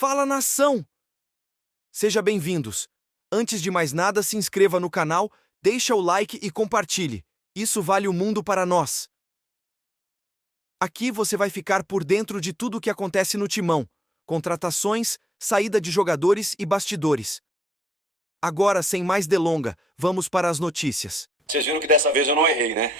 Fala, nação! Seja bem-vindos. Antes de mais nada, se inscreva no canal, deixa o like e compartilhe. Isso vale o mundo para nós. Aqui você vai ficar por dentro de tudo o que acontece no Timão: contratações, saída de jogadores e bastidores. Agora, sem mais delonga, vamos para as notícias. Vocês viram que dessa vez eu não errei, né?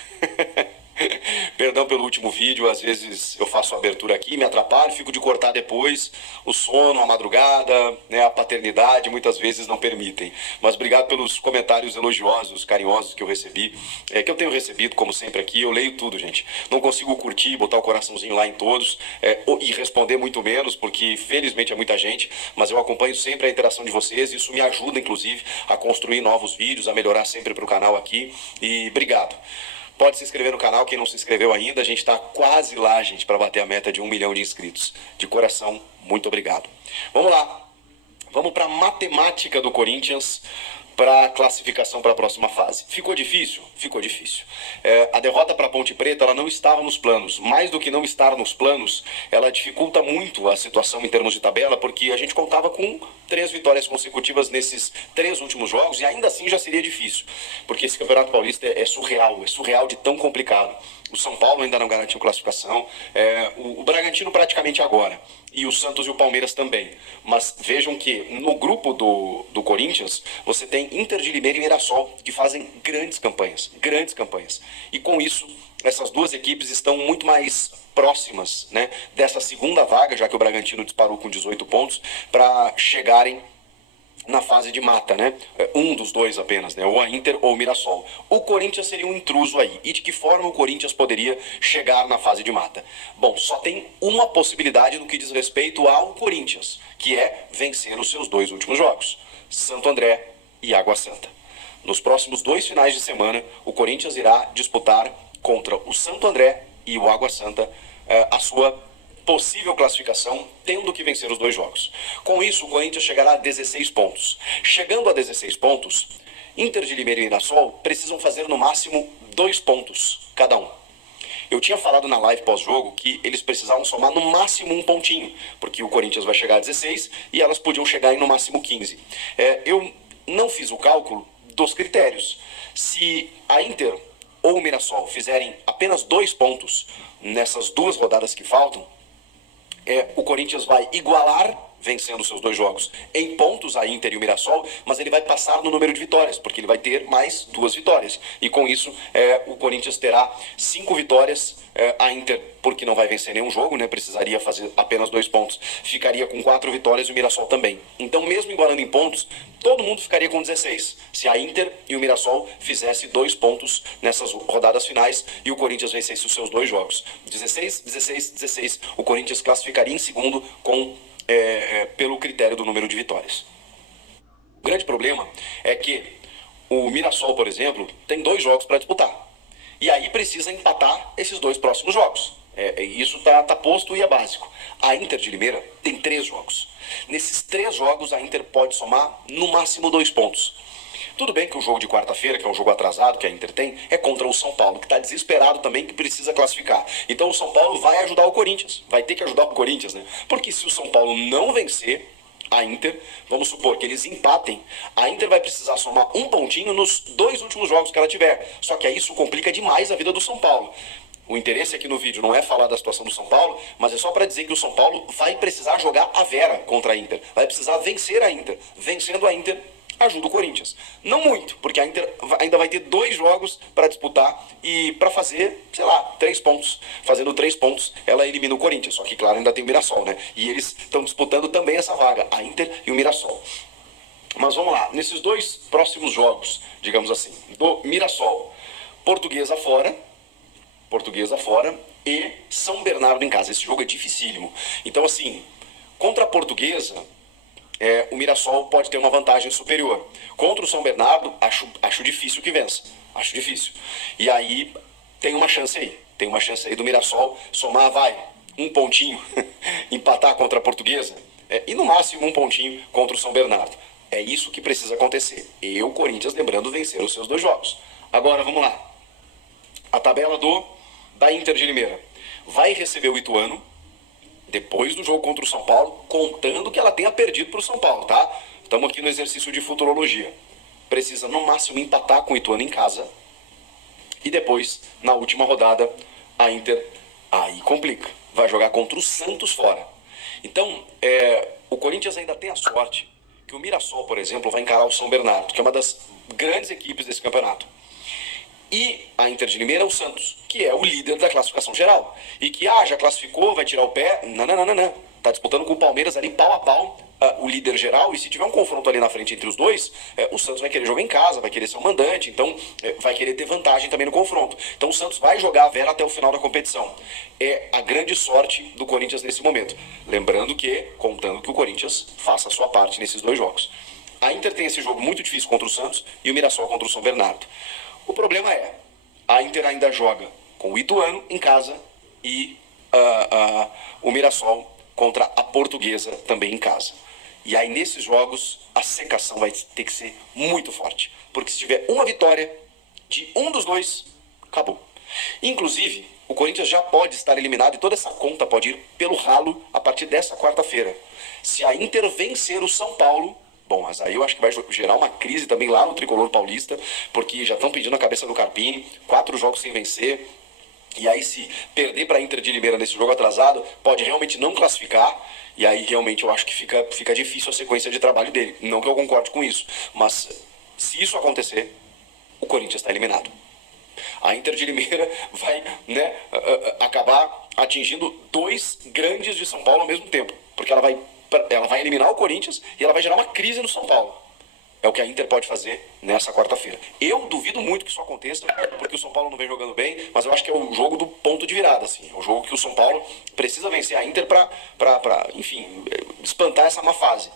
Perdão pelo último vídeo, às vezes eu faço a abertura aqui, me atrapalho, fico de cortar depois. O sono, a madrugada, né, a paternidade muitas vezes não permitem. Mas obrigado pelos comentários elogiosos, carinhosos que eu recebi, que eu tenho recebido, como sempre aqui. Eu leio tudo, gente. Não consigo curtir, botar o coraçãozinho lá em todos e responder muito menos, porque felizmente é muita gente, mas eu acompanho sempre a interação de vocês. Isso me ajuda, inclusive, a construir novos vídeos, a melhorar sempre para o canal aqui. E obrigado. Pode se inscrever no canal, quem não se inscreveu ainda. A gente está quase lá, gente, para bater a meta de 1 milhão de inscritos. De coração, muito obrigado. Vamos lá. Vamos para a matemática do Corinthians para a classificação para a próxima fase. Ficou difícil? Ficou difícil. A derrota para a Ponte Preta ela não estava nos planos. Mais do que não estar nos planos, ela dificulta muito a situação em termos de tabela, porque a gente contava com 3 vitórias consecutivas nesses 3 últimos jogos, e ainda assim já seria difícil, porque esse Campeonato Paulista é surreal de tão complicado. O São Paulo ainda não garantiu classificação, o Bragantino praticamente agora, e o Santos e o Palmeiras também. Mas vejam que no grupo do Corinthians, você tem Inter de Limeira e Mirassol, que fazem grandes campanhas. E com isso, essas duas equipes estão muito mais próximas, né, dessa segunda vaga, já que o Bragantino disparou com 18 pontos, para chegarem na fase de mata, né? Um dos dois apenas, né? Ou a Inter ou o Mirassol. O Corinthians seria um intruso aí. E de que forma o Corinthians poderia chegar na fase de mata? Bom, só tem uma possibilidade no que diz respeito ao Corinthians, que é vencer os seus 2 últimos jogos: Santo André e Água Santa. Nos próximos 2 finais de semana, o Corinthians irá disputar contra o Santo André e o Água Santa a sua possível classificação, tendo que vencer os 2 jogos. Com isso, o Corinthians chegará a 16 pontos. Chegando a 16 pontos, Inter de Limeira e Mirassol precisam fazer no máximo 2 pontos cada um. Eu tinha falado na live pós-jogo que eles precisavam somar no máximo 1 pontinho, porque o Corinthians vai chegar a 16 e elas podiam chegar em no máximo 15. Eu não fiz o cálculo dos critérios. Se a Inter ou o Mirassol fizerem apenas 2 pontos nessas 2 rodadas que faltam, o Corinthians vai igualar, vencendo seus 2 jogos, em pontos a Inter e o Mirassol, mas ele vai passar no número de vitórias, porque ele vai ter mais 2 vitórias. E com isso, o Corinthians terá 5 vitórias. A Inter, porque não vai vencer nenhum jogo, né? Precisaria fazer apenas 2 pontos. Ficaria com 4 vitórias e o Mirassol também. Então, mesmo igualando em pontos, todo mundo ficaria com 16. Se a Inter e o Mirassol fizesse 2 pontos nessas rodadas finais e o Corinthians vencesse os seus 2 jogos. 16, 16, 16. O Corinthians classificaria em segundo pelo critério do número de vitórias. O grande problema é que o Mirassol, por exemplo, tem 2 jogos para disputar. E aí precisa empatar esses 2 próximos jogos. Isso tá posto e é básico. A Inter de Limeira tem 3 jogos. Nesses 3 jogos, a Inter pode somar no máximo 2 pontos. Tudo bem que o jogo de quarta-feira, que é um jogo atrasado que a Inter tem, é contra o São Paulo, que está desesperado também, que precisa classificar. Então o São Paulo vai ajudar o Corinthians. Vai ter que ajudar o Corinthians, né? Porque se o São Paulo não vencer a Inter, vamos supor que eles empatem, a Inter vai precisar somar 1 pontinho nos 2 últimos jogos que ela tiver. Só que aí isso complica demais a vida do São Paulo. O interesse aqui no vídeo não é falar da situação do São Paulo, mas é só para dizer que o São Paulo vai precisar jogar a Vera contra a Inter. Vai precisar vencer a Inter. Vencendo a Inter, ajuda o Corinthians. Não muito, porque a Inter ainda vai ter 2 jogos para disputar e para fazer, 3 pontos. Fazendo 3 pontos, ela elimina o Corinthians. Só que, claro, ainda tem o Mirassol, né? E eles estão disputando também essa vaga, a Inter e o Mirassol. Mas vamos lá, nesses 2 próximos jogos, digamos assim, do Mirassol, Portuguesa fora e São Bernardo em casa. Esse jogo é dificílimo. Então, assim, contra a Portuguesa, o Mirassol pode ter uma vantagem superior. Contra o São Bernardo, acho difícil que vença. Acho difícil. E aí, tem uma chance aí. Tem uma chance aí do Mirassol somar, 1 pontinho, empatar contra a Portuguesa, e no máximo 1 pontinho contra o São Bernardo. É isso que precisa acontecer. E o Corinthians, lembrando, vencer os seus 2 jogos. Agora, vamos lá. A tabela da Inter de Limeira. Vai receber o Ituano depois do jogo contra o São Paulo, contando que ela tenha perdido para o São Paulo, tá? Estamos aqui no exercício de futurologia. Precisa, no máximo, empatar com o Ituano em casa. E depois, na última rodada, a Inter aí complica. Vai jogar contra o Santos fora. Então, o Corinthians ainda tem a sorte que o Mirassol, por exemplo, vai encarar o São Bernardo, que é uma das grandes equipes desse campeonato. E a Inter de Limeira é o Santos, que é o líder da classificação geral. E que, já classificou, vai tirar o pé. Não. Tá disputando com o Palmeiras ali pau a pau, o líder geral. E se tiver um confronto ali na frente entre os dois, o Santos vai querer jogar em casa, vai querer ser o mandante. Então, vai querer ter vantagem também no confronto. Então, o Santos vai jogar a Vera até o final da competição. É a grande sorte do Corinthians nesse momento. Lembrando que, contando que o Corinthians faça a sua parte nesses dois jogos. A Inter tem esse jogo muito difícil contra o Santos e o Mirassol contra o São Bernardo. O problema é, a Inter ainda joga com o Ituano em casa e o Mirassol contra a Portuguesa também em casa. E aí nesses jogos a secação vai ter que ser muito forte, porque se tiver uma vitória de um dos dois, acabou. Inclusive, o Corinthians já pode estar eliminado e toda essa conta pode ir pelo ralo a partir dessa quarta-feira. Se a Inter vencer o São Paulo, bom, mas aí eu acho que vai gerar uma crise também lá no Tricolor Paulista, porque já estão pedindo a cabeça do Carpini, 4 jogos sem vencer. E aí se perder para a Inter de Limeira nesse jogo atrasado, pode realmente não classificar. E aí realmente eu acho que fica difícil a sequência de trabalho dele. Não que eu concorde com isso, mas se isso acontecer, o Corinthians está eliminado. A Inter de Limeira vai acabar atingindo 2 grandes de São Paulo ao mesmo tempo, porque ela vai eliminar o Corinthians e ela vai gerar uma crise no São Paulo. É o que a Inter pode fazer nessa quarta-feira. Eu duvido muito que isso aconteça, porque o São Paulo não vem jogando bem, mas eu acho que é o jogo do ponto de virada, assim. É o jogo que o São Paulo precisa vencer a Inter para enfim, espantar essa má fase.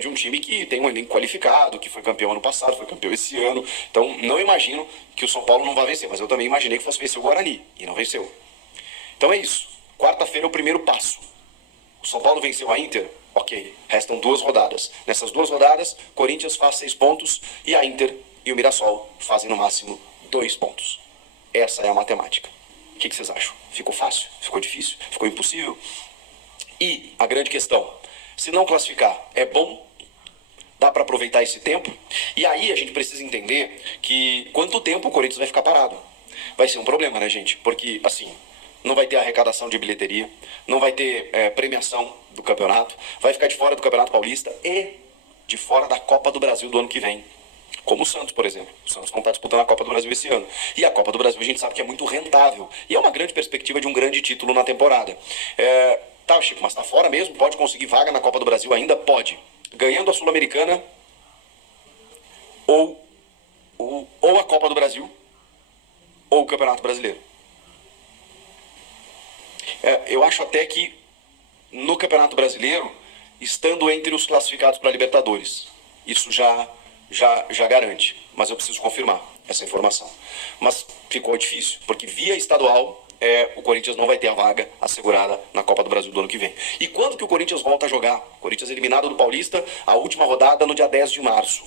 De um time que tem um elenco qualificado, que foi campeão ano passado, foi campeão esse ano. Então, não imagino que o São Paulo não vá vencer, mas eu também imaginei que fosse vencer o Guarani, e não venceu. Então é isso. Quarta-feira é o primeiro passo. O São Paulo venceu a Inter? Ok, restam 2 rodadas. Nessas 2 rodadas, Corinthians faz 6 pontos e a Inter e o Mirassol fazem no máximo 2 pontos. Essa é a matemática. O que vocês acham? Ficou fácil? Ficou difícil? Ficou impossível? E a grande questão, se não classificar, é bom? Dá para aproveitar esse tempo? E aí a gente precisa entender que quanto tempo o Corinthians vai ficar parado? Vai ser um problema, né, gente? Porque, assim, não vai ter arrecadação de bilheteria, não vai ter premiação do campeonato, vai ficar de fora do Campeonato Paulista e de fora da Copa do Brasil do ano que vem. Como o Santos, por exemplo. O Santos não está disputando a Copa do Brasil esse ano. E a Copa do Brasil a gente sabe que é muito rentável. E é uma grande perspectiva de um grande título na temporada. Tá, Chico, mas tá fora mesmo? Pode conseguir vaga na Copa do Brasil ainda? Pode. Ganhando a Sul-Americana ou a Copa do Brasil ou o Campeonato Brasileiro. Eu acho até que no Campeonato Brasileiro, estando entre os classificados para a Libertadores, isso já garante, mas eu preciso confirmar essa informação. Mas ficou difícil, porque via estadual, o Corinthians não vai ter a vaga assegurada na Copa do Brasil do ano que vem. E quando que o Corinthians volta a jogar? O Corinthians eliminado do Paulista, a última rodada no dia 10 de março.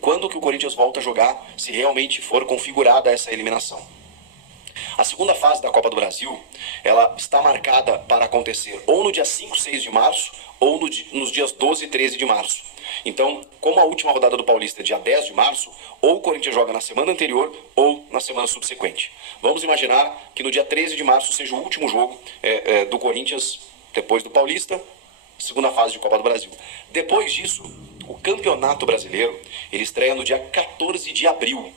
Quando que o Corinthians volta a jogar, se realmente for configurada essa eliminação? A segunda fase da Copa do Brasil, ela está marcada para acontecer ou no dia 5, 6 de março, ou nos dias 12 e 13 de março. Então, como a última rodada do Paulista é dia 10 de março, ou o Corinthians joga na semana anterior ou na semana subsequente. Vamos imaginar que no dia 13 de março seja o último jogo do Corinthians depois do Paulista, segunda fase de Copa do Brasil. Depois disso, o Campeonato Brasileiro, ele estreia no dia 14 de abril.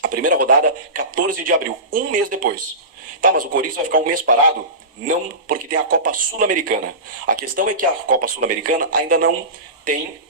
A primeira rodada, 14 de abril, um mês depois. Tá, mas o Corinthians vai ficar um mês parado? Não, porque tem a Copa Sul-Americana. A questão é que a Copa Sul-Americana ainda não tem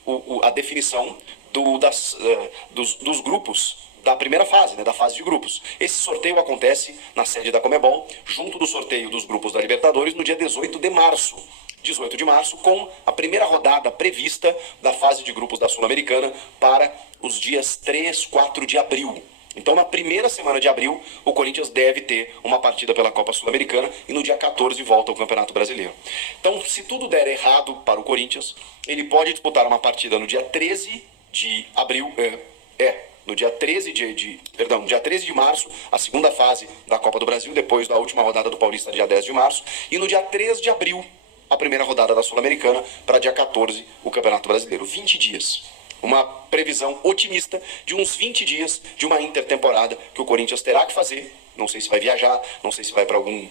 a definição dos grupos da primeira fase, né, da fase de grupos. Esse sorteio acontece na sede da Conmebol, junto do sorteio dos grupos da Libertadores, no dia 18 de março. 18 de março, com a primeira rodada prevista da fase de grupos da Sul-Americana para os dias 3, 4 de abril. Então, na primeira semana de abril, o Corinthians deve ter uma partida pela Copa Sul-Americana e no dia 14 volta ao Campeonato Brasileiro. Então, se tudo der errado para o Corinthians, ele pode disputar uma partida no dia 13 de abril, no dia 13 de março, a segunda fase da Copa do Brasil, depois da última rodada do Paulista, dia 10 de março, e no dia 3 de abril, a primeira rodada da Sul-Americana, para dia 14, o Campeonato Brasileiro. 20 dias. Uma previsão otimista de uns 20 dias de uma intertemporada que o Corinthians terá que fazer. Não sei se vai viajar, não sei se vai para algum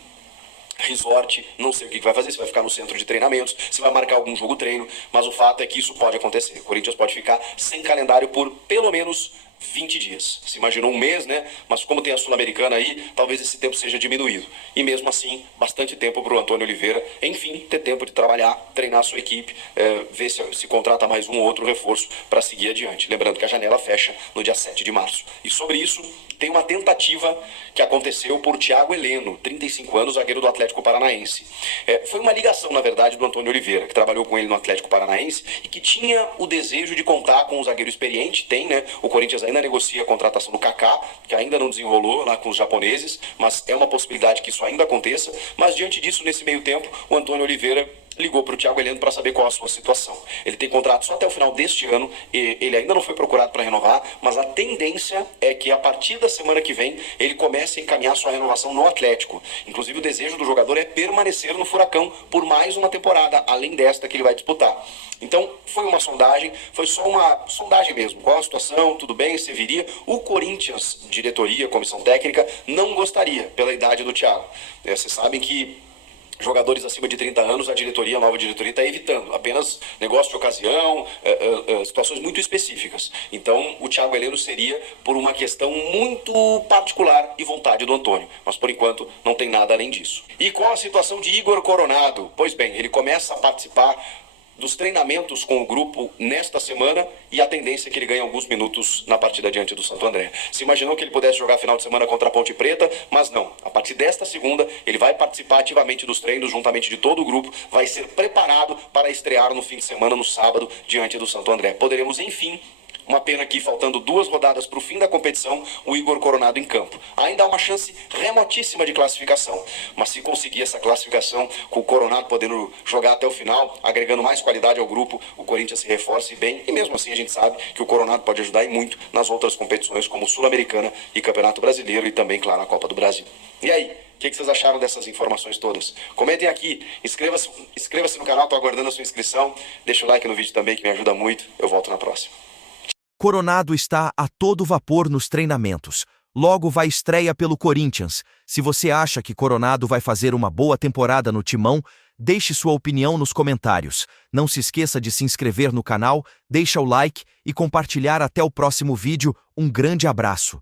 resort, não sei o que vai fazer, se vai ficar no centro de treinamentos, se vai marcar algum jogo treino, mas o fato é que isso pode acontecer. O Corinthians pode ficar sem calendário por pelo menos 20 dias. Se imaginou um mês, né? Mas como tem a Sul-Americana aí, talvez esse tempo seja diminuído. E mesmo assim, bastante tempo para o Antônio Oliveira, enfim, ter tempo de trabalhar, treinar a sua equipe, ver se contrata mais um ou outro reforço para seguir adiante. Lembrando que a janela fecha no dia 7 de março. E sobre isso, tem uma tentativa que aconteceu por Thiago Heleno, 35 anos, zagueiro do Atlético Paranaense. Foi uma ligação, na verdade, do Antônio Oliveira, que trabalhou com ele no Atlético Paranaense e que tinha o desejo de contar com um zagueiro experiente. Tem, né? O Corinthians ainda negocia a contratação do Kaká, que ainda não desenrolou lá com os japoneses, mas é uma possibilidade que isso ainda aconteça. Mas diante disso, nesse meio tempo, o Antônio Oliveira ligou para o Thiago Heleno para saber qual a sua situação. Ele tem contrato só até o final deste ano, e ele ainda não foi procurado para renovar, mas a tendência é que a partir da semana que vem ele comece a encaminhar sua renovação no Atlético. Inclusive o desejo do jogador é permanecer no Furacão por mais uma temporada, além desta que ele vai disputar. Então foi uma sondagem, foi só uma sondagem mesmo. Qual a situação? Tudo bem? Você viria? O Corinthians, diretoria, comissão técnica, não gostaria pela idade do Thiago. Vocês sabem que jogadores acima de 30 anos, a nova diretoria está evitando. Apenas negócio de ocasião, situações muito específicas. Então, o Thiago Heleno seria por uma questão muito particular e vontade do Antônio. Mas, por enquanto, não tem nada além disso. E qual a situação de Igor Coronado? Pois bem, ele começa a participar dos treinamentos com o grupo nesta semana e a tendência é que ele ganhe alguns minutos na partida diante do Santo André. Se imaginou que ele pudesse jogar final de semana contra a Ponte Preta, mas não. A partir desta segunda, ele vai participar ativamente dos treinos, juntamente de todo o grupo, vai ser preparado para estrear no fim de semana, no sábado, diante do Santo André. Poderemos, enfim, uma pena que, faltando 2 rodadas para o fim da competição, o Igor Coronado em campo. Ainda há uma chance remotíssima de classificação, mas se conseguir essa classificação, com o Coronado podendo jogar até o final, agregando mais qualidade ao grupo, o Corinthians se reforce bem, e mesmo assim a gente sabe que o Coronado pode ajudar e muito nas outras competições, como Sul-Americana e Campeonato Brasileiro, e também, claro, a Copa do Brasil. E aí? O que vocês acharam dessas informações todas? Comentem aqui, inscreva-se no canal, estou aguardando a sua inscrição, deixa o like no vídeo também que me ajuda muito, eu volto na próxima. Coronado está a todo vapor nos treinamentos. Logo vai estreia pelo Corinthians. Se você acha que Coronado vai fazer uma boa temporada no Timão, deixe sua opinião nos comentários. Não se esqueça de se inscrever no canal, deixa o like e compartilhar. Até o próximo vídeo. Um grande abraço.